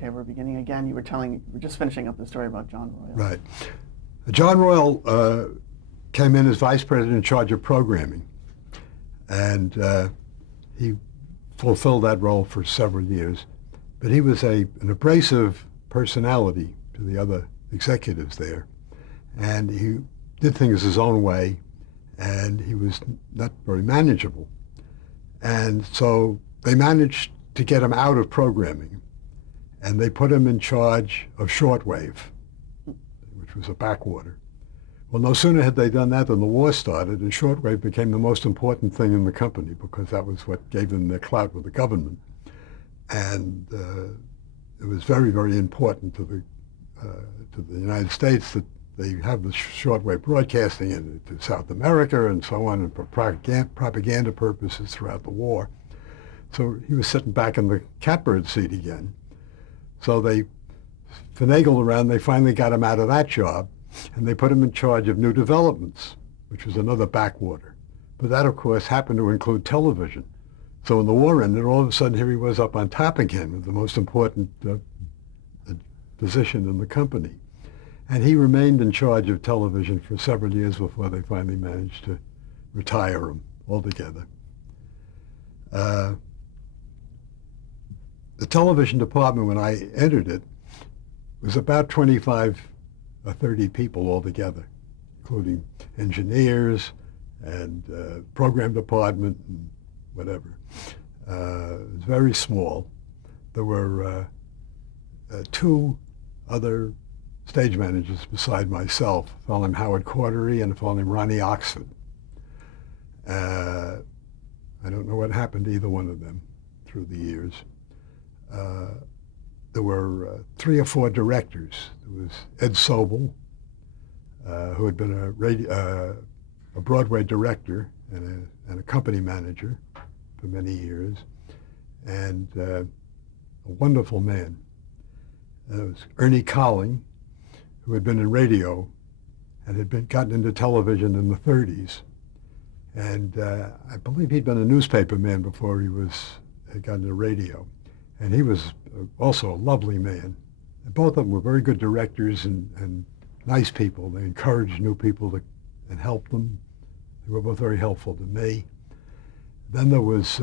Okay, we're beginning again. You were just finishing up the story about John Royal. Right. John Royal came in as vice president in charge of programming, and he fulfilled that role for several years. But he was an abrasive personality to the other executives there, and he did things his own way, and he was not very manageable. And so they managed to get him out of programming, and they put him in charge of shortwave, which was a backwater. Well, no sooner had they done that than the war started, and shortwave became the most important thing in the company because that was what gave them their clout with the government. And it was very, very important to the United States that they have the shortwave broadcasting into South America and so on, and for propaganda purposes throughout the war. So he was sitting back in the catbird seat again. So they finagled around. They finally got him out of that job, and they put him in charge of new developments, which was another backwater. But that, of course, happened to include television. So when the war ended, all of a sudden, here he was up on top again with the most important position in the company. And he remained in charge of television for several years before they finally managed to retire him altogether. The television department, when I entered it, was about 25 or 30 people altogether, including engineers and program department and whatever. It was very small. There were two other stage managers beside myself, a fellow named Howard Cordery and a fellow named Ronnie Oxford. I don't know what happened to either one of them through the years. There were 3 or 4 directors. There was Ed Sobel, who had been a Broadway director and a company manager for many years, and a wonderful man. There was Ernie Colling, who had been in radio and had gotten into television in the 30s. And I believe he'd been a newspaper man before had gotten into radio. And he was also a lovely man. And both of them were very good directors and nice people. They encouraged new people and helped them. They were both very helpful to me. Then there was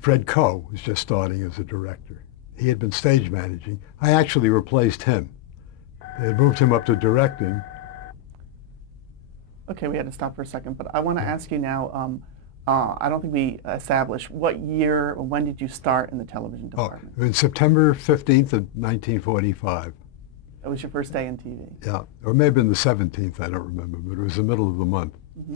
Fred Coe, who was just starting as a director. He had been stage managing. I actually replaced him. They had moved him up to directing. Okay, we had to stop for a second, but I want to ask you now, I don't think we established what year or when did you start in the television department? Oh, in September 15th of 1945. That was your first day in TV? Yeah, or maybe in the 17th, I don't remember, but it was the middle of the month. Mm-hmm.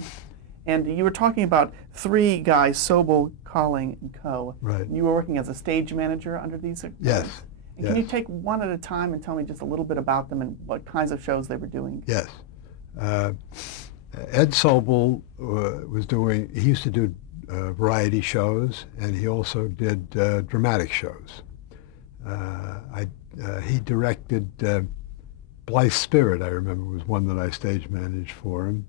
And you were talking about 3 guys, Sobel, Colling, and Coe. Right. You were working as a stage manager under these? Yes. And can you take one at a time and tell me just a little bit about them and what kinds of shows they were doing? Yes. Ed Sobel he used to do variety shows, and he also did dramatic shows. He directed Blythe Spirit, I remember, was one that I stage managed for him.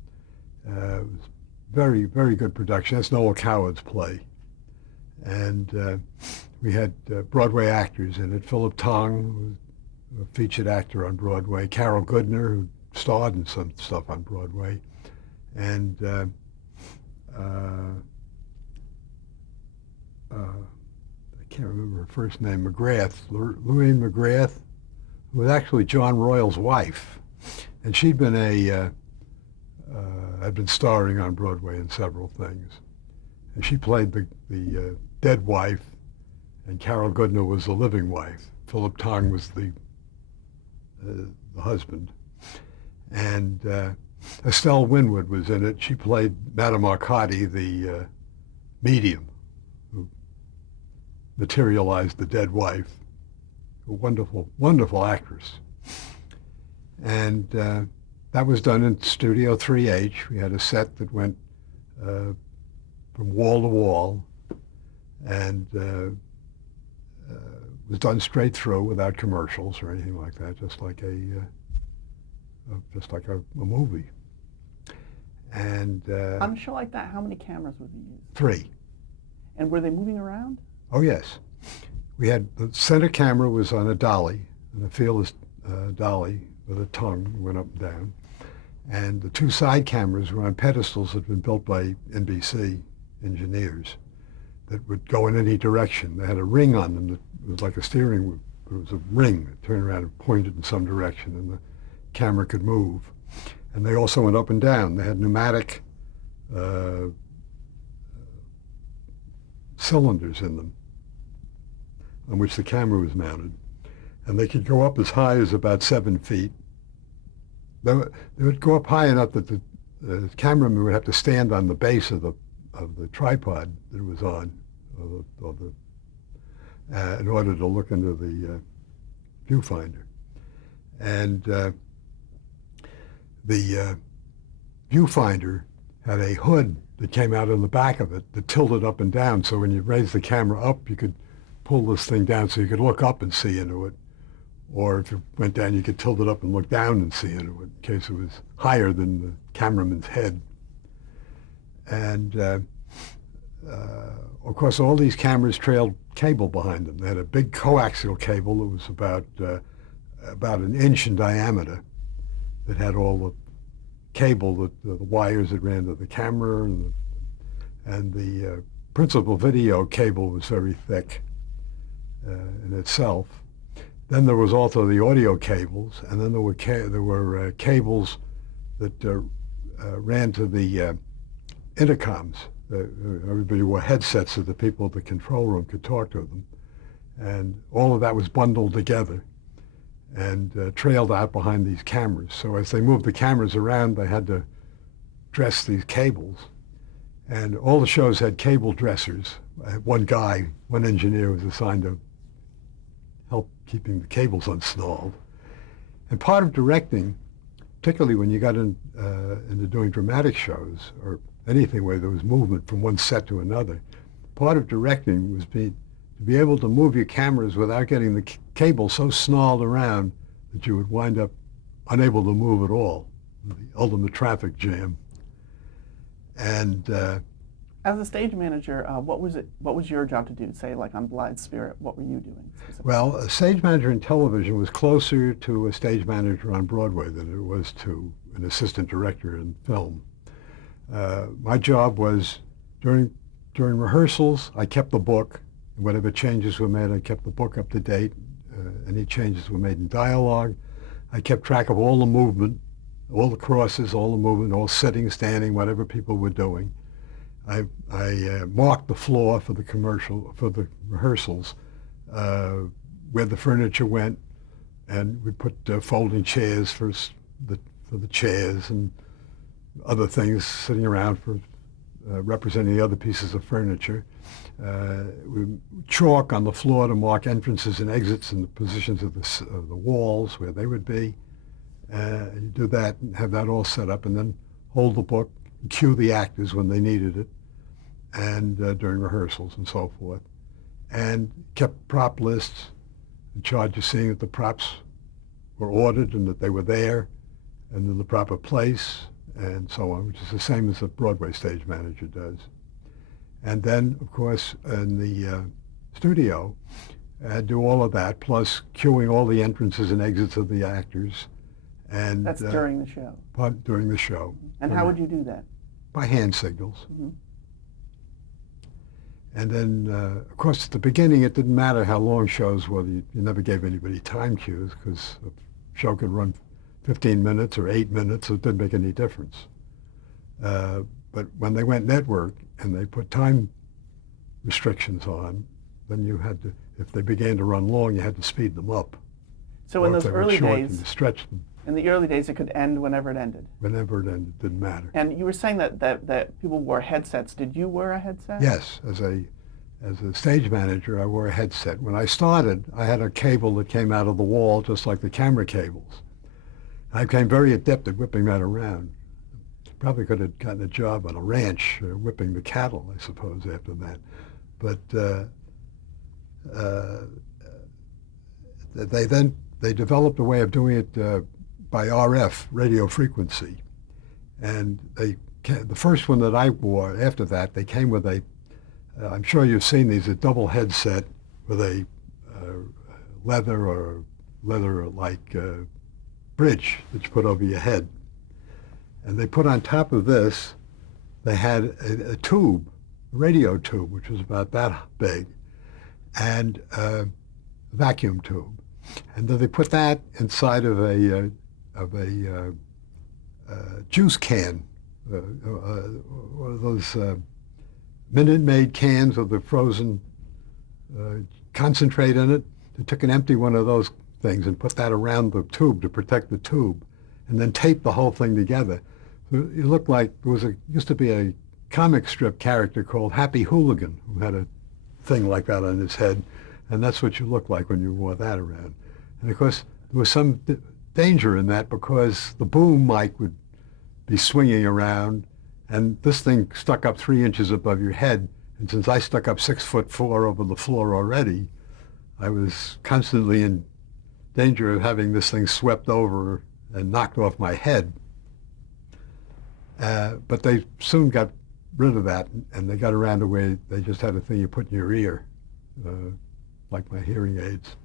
It was very, very good production. That's Noel Coward's play. And we had Broadway actors in it. Philip Tong, who was a featured actor on Broadway. Carol Goodner, who starred in some stuff on Broadway. And I can't remember her first name, McGrath, Louise McGrath, who was actually John Royal's wife. And she'd been had been starring on Broadway in several things. And she played the dead wife, and Carol Goodner was the living wife. Philip Tong was the husband. And Estelle Winwood was in it. She played Madame Arcadi, the medium, who materialized the dead wife. A wonderful, wonderful actress. And that was done in Studio 3H. We had a set that went from wall to wall, and was done straight through without commercials or anything like that, just like a movie. And on a show like that, how many cameras would you use? 3. And were they moving around? Oh yes, We had the center camera was on a dolly, a fearless dolly with a tongue went up and down, and the two side cameras were on pedestals that had been built by NBC engineers that would go in any direction. They had a ring on them that was like a steering wheel. It was a ring that turned around and pointed in some direction, and the camera could move. And they also went up and down. They had pneumatic cylinders in them on which the camera was mounted. And they could go up as high as about 7 feet. They would go up high enough that the cameraman would have to stand on the base of the tripod that it was on, in order to look into the viewfinder. And the viewfinder had a hood that came out on the back of it that tilted up and down. So when you raised the camera up, you could pull this thing down so you could look up and see into it. Or if it went down, you could tilt it up and look down and see into it in case it was higher than the cameraman's head. And of course, all these cameras trailed cable behind them. They had a big coaxial cable that was about an inch in diameter that had all the cable, the wires that ran to the camera, and the principal video cable was very thick in itself. Then there was also the audio cables, and then there were cables that ran to the intercoms. Everybody wore headsets so the people at the control room could talk to them. And all of that was bundled together and trailed out behind these cameras. So as they moved the cameras around, they had to dress these cables. And all the shows had cable dressers. One engineer was assigned to help keeping the cables unsnarled. And part of directing, particularly when you got into doing dramatic shows or anything where there was movement from one set to another, part of directing was to be able to move your cameras without getting the cable so snarled around that you would wind up unable to move at all, the ultimate traffic jam. And as a stage manager, what was your job to do? Say, like on Blithe Spirit, what were you doing specifically? Well, a stage manager in television was closer to a stage manager on Broadway than it was to an assistant director in film. My job was during rehearsals, I kept the book. Whatever changes were made, I kept the book up to date. Any changes were made in dialogue. I kept track of all the movement, all the crosses, all the movement, all sitting, standing, whatever people were doing. I marked the floor for the rehearsals, where the furniture went, and we put folding chairs for the chairs and other things sitting around for representing the other pieces of furniture. We chalk on the floor to mark entrances and exits and the positions of the walls where they would be. You do that and have that all set up, and then hold the book, and cue the actors when they needed it, and during rehearsals and so forth. And kept prop lists, in charge of seeing that the props were ordered and that they were there and in the proper place, and so on, which is the same as a Broadway stage manager does. And then, of course, in the studio, I'd do all of that, plus cueing all the entrances and exits of the actors. And that's during the show? During the show. And how would you do that? By hand signals. Mm-hmm. And then, of course, at the beginning, it didn't matter how long shows were. You never gave anybody time cues because a show could run 15 minutes or 8 minutes, so it didn't make any difference. But when they went network and they put time restrictions on, then you had to, if they began to run long, you had to speed them up. So in those early days, you stretch them. In the early days, it could end whenever it ended. Whenever it ended, didn't matter. And you were saying that people wore headsets. Did you wear a headset? Yes, as a stage manager, I wore a headset. When I started, I had a cable that came out of the wall, just like the camera cables. I became very adept at whipping that around. Probably could have gotten a job on a ranch whipping the cattle, I suppose, after that. But they developed a way of doing it by RF, radio frequency. And the first one that I wore after that, they came with I'm sure you've seen these, a double headset with a leather-like bridge that you put over your head. And they put on top of this, they had a tube, a radio tube, which was about that big, and a vacuum tube. And then they put that inside of a juice can, one of those Minute Maid cans with the frozen concentrate in it. They took an empty one of those things and put that around the tube to protect the tube, and then taped the whole thing together. So it looked like used to be a comic strip character called Happy Hooligan who had a thing like that on his head, and that's what you looked like when you wore that around. And of course, there was some danger in that because the boom mic would be swinging around, and this thing stuck up 3 inches above your head. And since I stuck up 6'4" over the floor already, I was constantly in danger of having this thing swept over and knocked off my head. But they soon got rid of that, and they got around to where they just had a thing you put in your ear, like my hearing aids.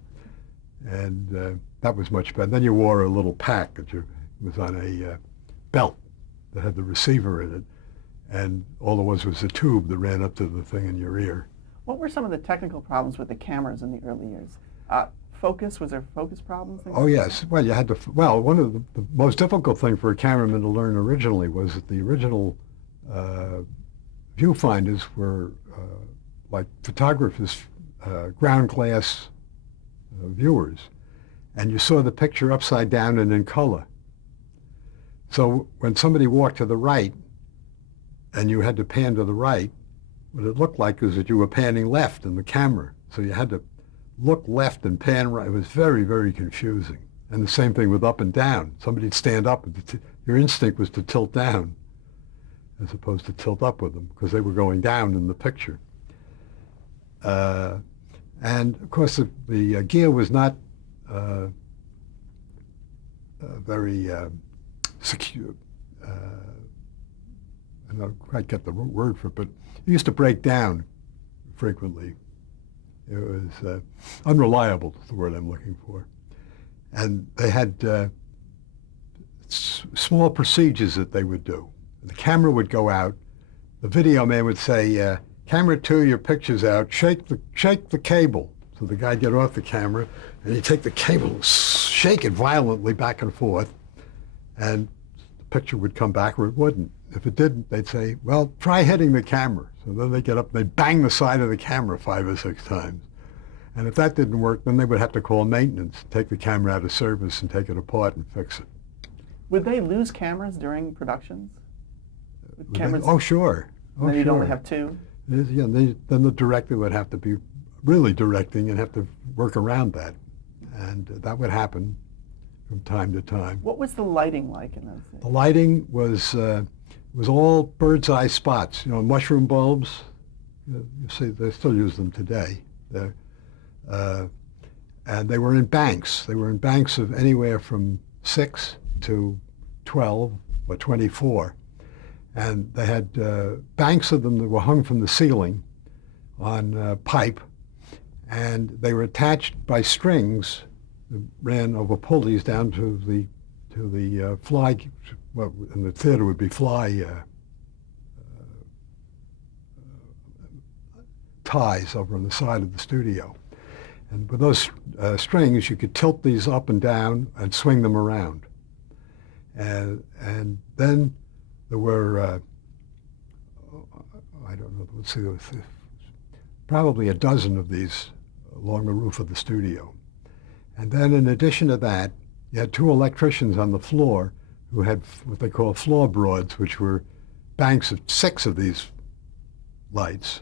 And that was much better. Then you wore a little pack that was on a belt that had the receiver in it, and all there was a tube that ran up to the thing in your ear. What were some of the technical problems with the cameras in the early years? Focus, was there focus problems? Oh yes, well you had to, one of the most difficult thing for a cameraman to learn originally was that the original viewfinders were like photographers' ground glass viewers, and you saw the picture upside down and in color. So when somebody walked to the right and you had to pan to the right, what it looked like was that you were panning left in the camera. So you had to look left and pan right. It was very, very confusing. And the same thing with up and down. Somebody'd stand up, and your instinct was to tilt down as opposed to tilt up with them because they were going down in the picture. And of course the gear was not very secure. I don't quite get the word for it, but it used to break down frequently. It was unreliable is the word I'm looking for. And they had small procedures that they would do. The camera would go out. The video man would say, camera 2, your picture's out. Shake the cable. So the guy'd get off the camera, and he'd take the cable and shake it violently back and forth, and the picture would come back or it wouldn't. If it didn't, they'd say, well, try hitting the camera. So then they'd get up and they'd bang the side of the camera 5 or 6 times. And if that didn't work, then they would have to call maintenance, take the camera out of service and take it apart and fix it. Would they lose cameras during productions? Cameras, oh, sure. then you'd only have 2? Yeah, then the director would have to be really directing and have to work around that. And that would happen from time to time. What was the lighting like in those days? The lighting was all bird's eye spots, mushroom bulbs. You see, they still use them today. And they were in banks. They were in banks of anywhere from 6 to 12 or 24. And they had banks of them that were hung from the ceiling on pipe, and they were attached by strings that ran over pulleys down to the fly. Well, in the theater would be fly ties over on the side of the studio. And with those strings, you could tilt these up and down and swing them around. And then there were, I don't know, let's see, there was probably a dozen of these along the roof of the studio. And then in addition to that, you had 2 electricians on the floor who had what they call floorboards, which were banks of 6 of these lights.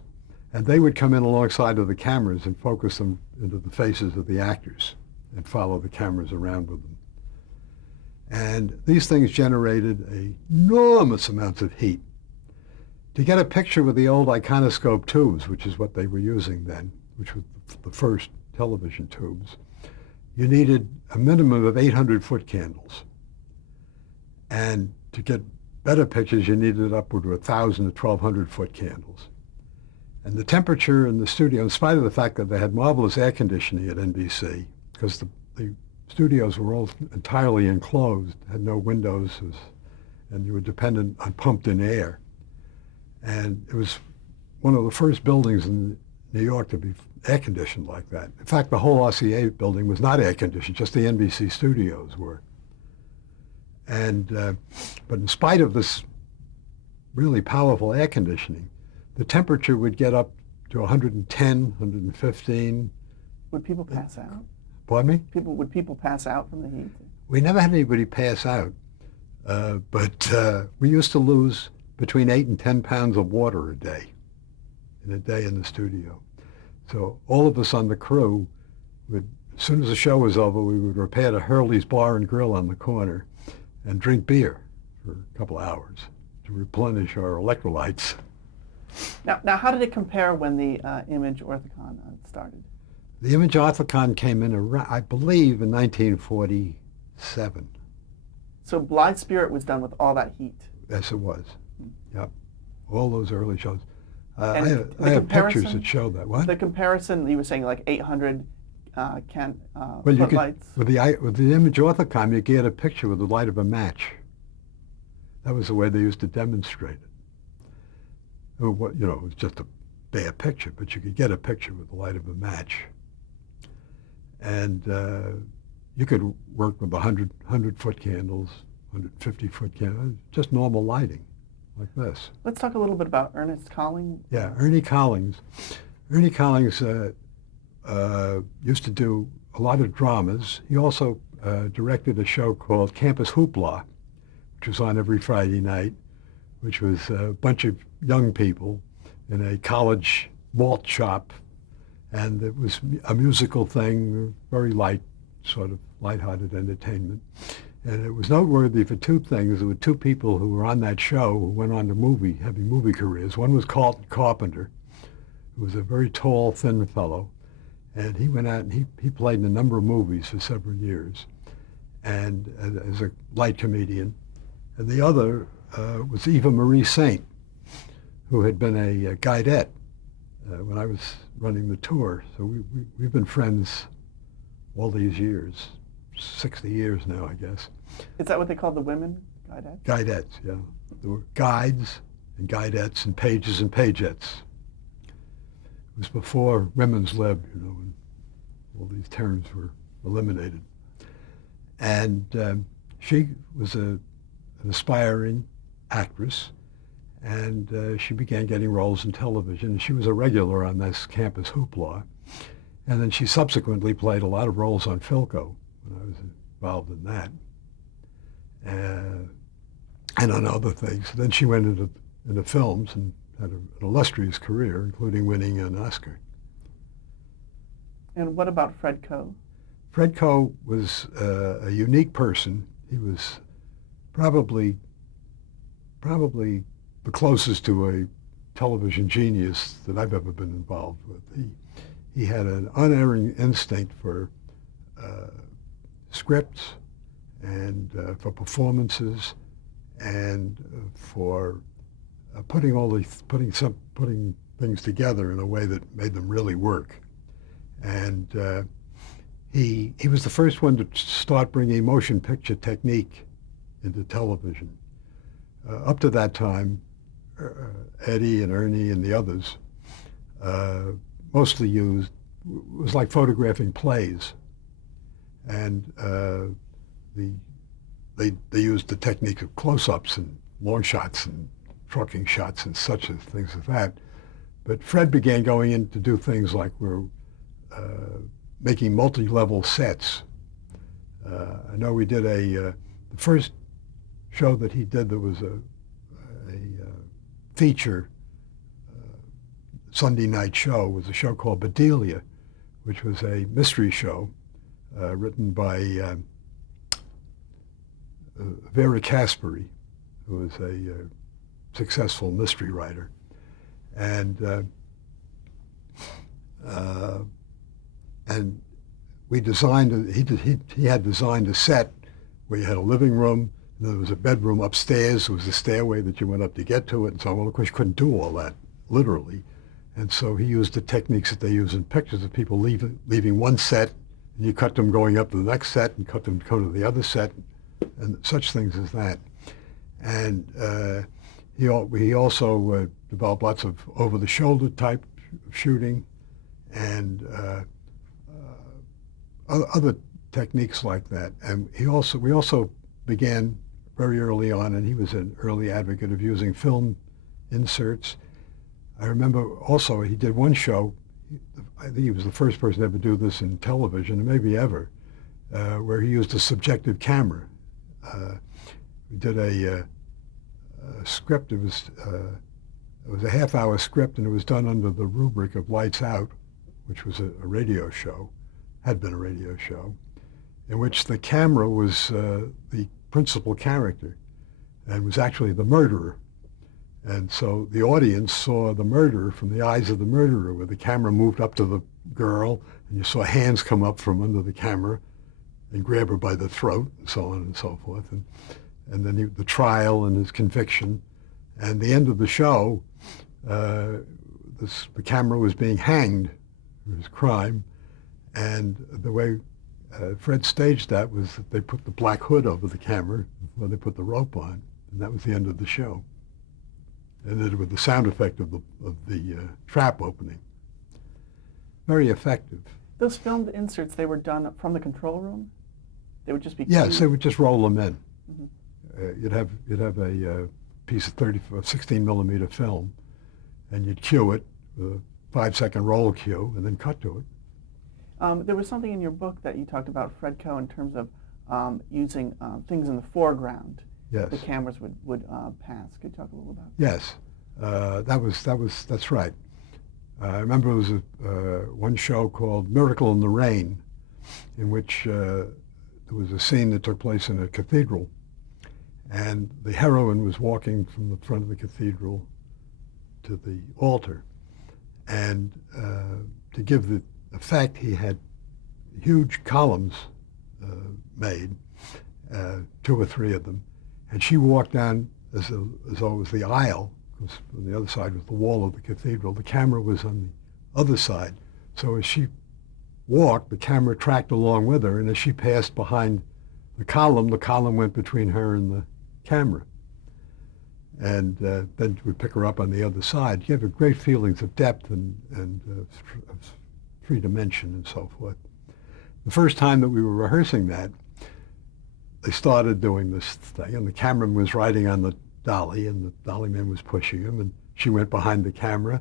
And they would come in alongside of the cameras and focus them into the faces of the actors and follow the cameras around with them. And these things generated enormous amounts of heat. To get a picture with the old iconoscope tubes, which is what they were using then, which was the first television tubes, you needed a minimum of 800 foot candles. And to get better pictures, you needed upward of 1,000 to 1,200 foot candles. And the temperature in the studio, in spite of the fact that they had marvelous air conditioning at NBC, because the studios were all entirely enclosed, had no windows, and you were dependent on pumped-in air. And it was one of the first buildings in New York to be air-conditioned like that. In fact, the whole RCA building was not air-conditioned, just the NBC studios were. And but in spite of this really powerful air conditioning, the temperature would get up to 110, 115. Would people pass out? Pardon me? Would people pass out from the heat? We never had anybody pass out, but we used to lose between 8 and 10 pounds of water a day in the studio. So all of us on the crew would, as soon as the show was over, we would repair to Hurley's Bar and Grill on the corner and drink beer for a couple of hours to replenish our electrolytes. Now, how did it compare when the Image Orthicon started? The Image Orthicon came in, around, I believe, in 1947. So Blithe Spirit was done with all that heat. Yes, it was. Yep. All those early shows. I And have pictures that show that. What? The comparison, you were saying like 800 Well, you could, footlights. with the Image Orthicon, you get a picture with the light of a match. That was the way they used to demonstrate it. It was just a bare picture, but you could get a picture with the light of a match. And you could work with 100-foot candles, 150-foot candles, just normal lighting, like this. Let's talk a little bit about Ernest Colling. Yeah, Ernie Collins. Ernie Collins used to do a lot of dramas. He also directed a show called Campus Hoopla, which was on every Friday night, which was a bunch of young people in a college malt shop. And it was a musical thing, very light, sort of lighthearted entertainment. And it was noteworthy for two things. There were two people who were on that show who went on to having movie careers. One was Carlton Carpenter, who was a very tall, thin fellow. And he went out and he played in a number of movies for several years, and as a light comedian. And the other was Eva Marie Saint, who had been a guidette when I was running the tour. So we've been friends all these years, 60 years now, I guess. Is that what they called the women? Guidettes? Guidettes, yeah. There were guides and guidettes and pages and pagettes. It was before women's lib, and all these terms were eliminated. And she was an aspiring actress, and she began getting roles in television. She was a regular on this Campus Hoopla. And then she subsequently played a lot of roles on Philco when I was involved in that, and on other things. Then she went into films and had an illustrious career, including winning an Oscar. And what about Fred Coe? Fred Coe was a unique person. He was probably the closest to a television genius that I've ever been involved with. He had an unerring instinct for scripts and for performances and for putting things together in a way that made them really work. And he was the first one to start bringing motion picture technique into television. Up to that time, Eddie and Ernie and the others mostly used, it was like photographing plays. And they used the technique of close-ups and long shots and trucking shots and such things as that. But Fred began going in to do things like we're making multi-level sets. I know we did the first show that he did that was a feature Sunday night show was a show called Bedelia, which was a mystery show written by Vera Caspary, who was a successful mystery writer. And we designed, he had designed a set where you had a living room, and there was a bedroom upstairs, there was a stairway that you went up to get to it, and so on. Well, of course, you couldn't do all that, literally. And so he used the techniques that they use in pictures of people leaving one set And you cut them going up to the next set and cut them to go to the other set and such things as that. And he also developed lots of over-the-shoulder type shooting and other techniques like that. And we also began very early on, and he was an early advocate of using film inserts. I remember also he did one show, I think he was the first person to ever do this in television, and maybe ever, where he used a subjective camera. We did a script. It was a half-hour script, and it was done under the rubric of Lights Out, which was a radio show, had been a radio show, in which the camera was the principal character and was actually the murderer. And so the audience saw the murderer from the eyes of the murderer, where the camera moved up to the girl, and you saw hands come up from under the camera and grab her by the throat, and so on and so forth. And then the trial and his conviction. And the end of the show, the camera was being hanged for his crime. And the way Fred staged that was that they put the black hood over the camera before they put the rope on, and that was the end of the show. Ended with the sound effect of the trap opening. Very effective. Those filmed inserts, they were done from the control room? They would just be Yes, they would just roll them in. Mm-hmm. You'd have a piece of 16 millimeter film, and you'd cue it with a 5-second roll cue, and then cut to it. There was something in your book that you talked about, Fred Coe, in terms of using things in the foreground. Yes. The cameras would pass. Could you talk a little about that? Yes, that's right. I remember there was one show called Miracle in the Rain, in which there was a scene that took place in a cathedral, and the heroine was walking from the front of the cathedral to the altar, and to give the effect, he had huge columns made, 2 or 3 of them, and she walked down as though it was the aisle, because on the other side was the wall of the cathedral. The camera was on the other side. So as she walked, the camera tracked along with her, and as she passed behind the column went between her and the camera. And then would pick her up on the other side. You have great feelings of depth and of 3 dimension and so forth. The first time that we were rehearsing that, they started doing this thing, and the cameraman was riding on the dolly, and the dolly man was pushing him, and she went behind the camera,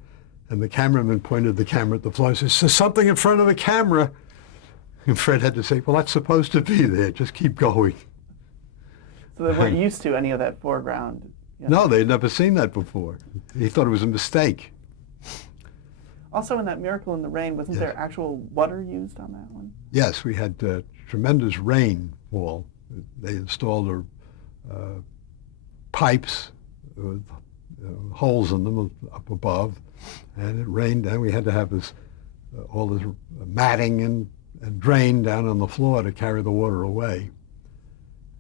and the cameraman pointed the camera at the floor and said, "There's something in front of the camera." And Fred had to say, "Well, that's supposed to be there. Just keep going." So they weren't used to any of that foreground. You know? No, they'd never seen that before. He thought it was a mistake. Also, in that Miracle in the Rain, wasn't Yes. there actual water used on that one? Yes, we had tremendous rainfall. They installed pipes with holes in them up above, and it rained, and we had to have all this matting and drain down on the floor to carry the water away.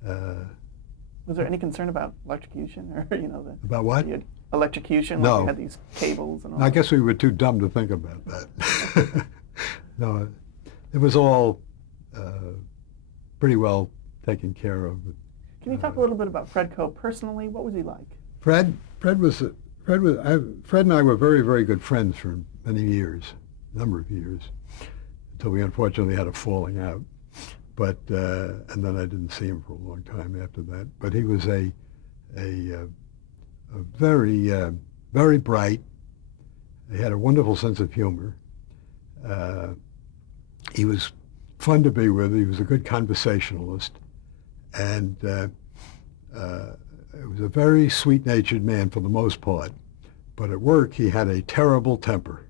Was there any concern about electrocution, or About what? Electrocution? No. Like you had these cables and all. I guess we were too dumb to think about that. No, it was all pretty well taken care of. Can you talk a little bit about Fred Coe personally? What was he like? Fred and I were very, very good friends for many years, a number of years, until we unfortunately had a falling out. But and then I didn't see him for a long time after that. But he was a very, very bright. He had a wonderful sense of humor. He was fun to be with. He was a good conversationalist, and he was a very sweet-natured man for the most part. But at work, he had a terrible temper.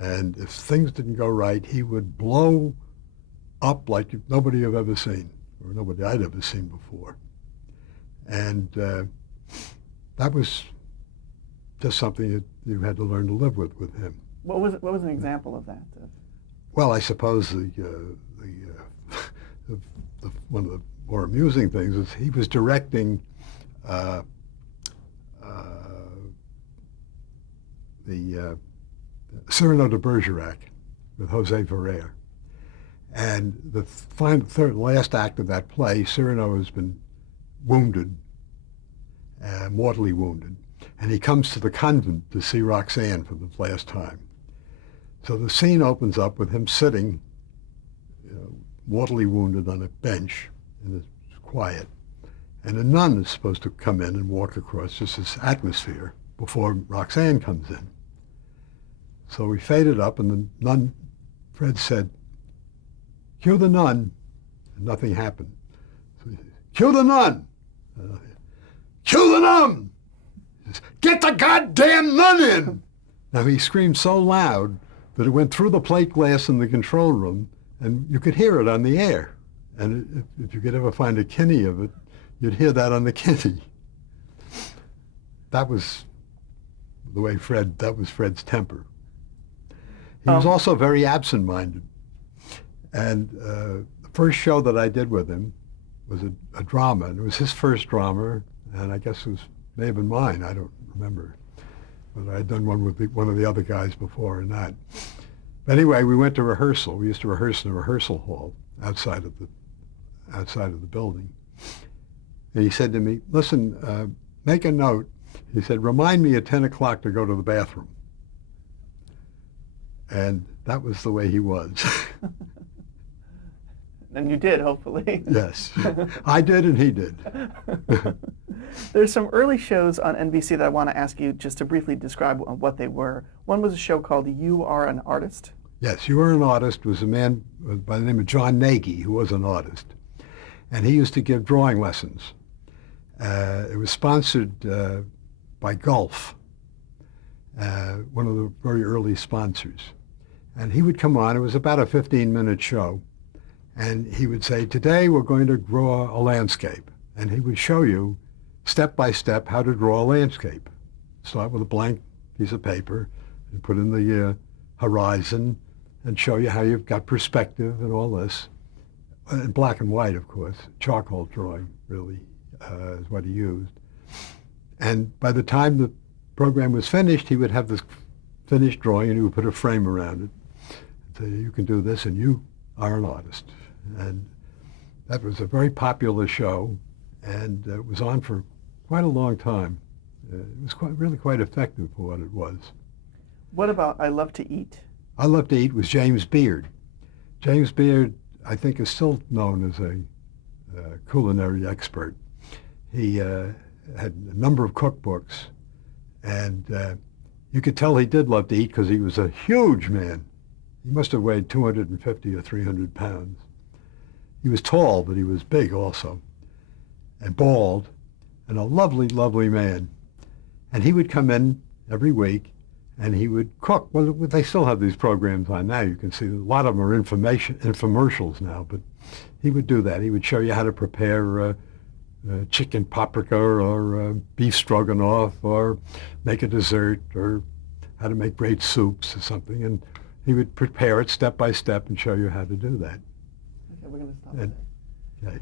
And if things didn't go right, he would blow up like nobody I've ever seen, or nobody I'd ever seen before. And that was just something that you had to learn to live with him. What was an example of that? Well, I suppose one of the more amusing things is he was directing the Cyrano de Bergerac with Jose Ferrer. And the last act of that play, Cyrano has been wounded, mortally wounded, and he comes to the convent to see Roxanne for the last time. So the scene opens up with him sitting, mortally wounded on a bench, and it's quiet. And a nun is supposed to come in and walk across just this atmosphere before Roxanne comes in. So we faded up, and the nun, Fred said, "Cue the nun," and nothing happened. So he said, "Cue the nun!" "Cue the nun!" He says, "Get the goddamn nun in!" Now he screamed so loud that it went through the plate glass in the control room, and you could hear it on the air. And if you could ever find a kinney of it, you'd hear that on the kinney. That was the way that was Fred's temper. He was also very absent-minded. And the first show that I did with him was a drama, and it was his first drama, and I guess may have been mine, I don't remember. But I had done one with one of the other guys before and that. But anyway, we went to rehearsal. We used to rehearse in a rehearsal hall outside of the building. And he said to me, "Listen, make a note." He said, "Remind me at 10 o'clock to go to the bathroom." And that was the way he was. And you did, hopefully. Yes. I did and he did. There's some early shows on NBC that I want to ask you just to briefly describe what they were. One was a show called You Are an Artist. Yes, You Are an Artist was a man by the name of John Nagy, who was an artist. And he used to give drawing lessons. It was sponsored by Gulf, one of the very early sponsors. And he would come on. It was about a 15-minute show. And he would say, "Today we're going to draw a landscape." And he would show you step by step how to draw a landscape. Start with a blank piece of paper and put in the horizon and show you how you've got perspective and all this. In black and white, of course. Charcoal drawing, really, is what he used. And by the time the program was finished, he would have this finished drawing and he would put a frame around it. And say, "You can do this and you are an artist." And that was a very popular show, and it was on for quite a long time. It was really quite effective for what it was. What about I Love to Eat? I Love to Eat was James Beard. James Beard, I think, is still known as a culinary expert. He had a number of cookbooks, and you could tell he did love to eat because he was a huge man. He must have weighed 250 or 300 pounds. He was tall, but he was big also, and bald, and a lovely, lovely man. And he would come in every week, and he would cook. Well, they still have these programs on now. You can see a lot of them are infomercials now, but he would do that. He would show you how to prepare chicken paprika or beef stroganoff, or make a dessert, or how to make great soups or something. And he would prepare it step by step and show you how to do that. Okay, we're going to stop there. Okay.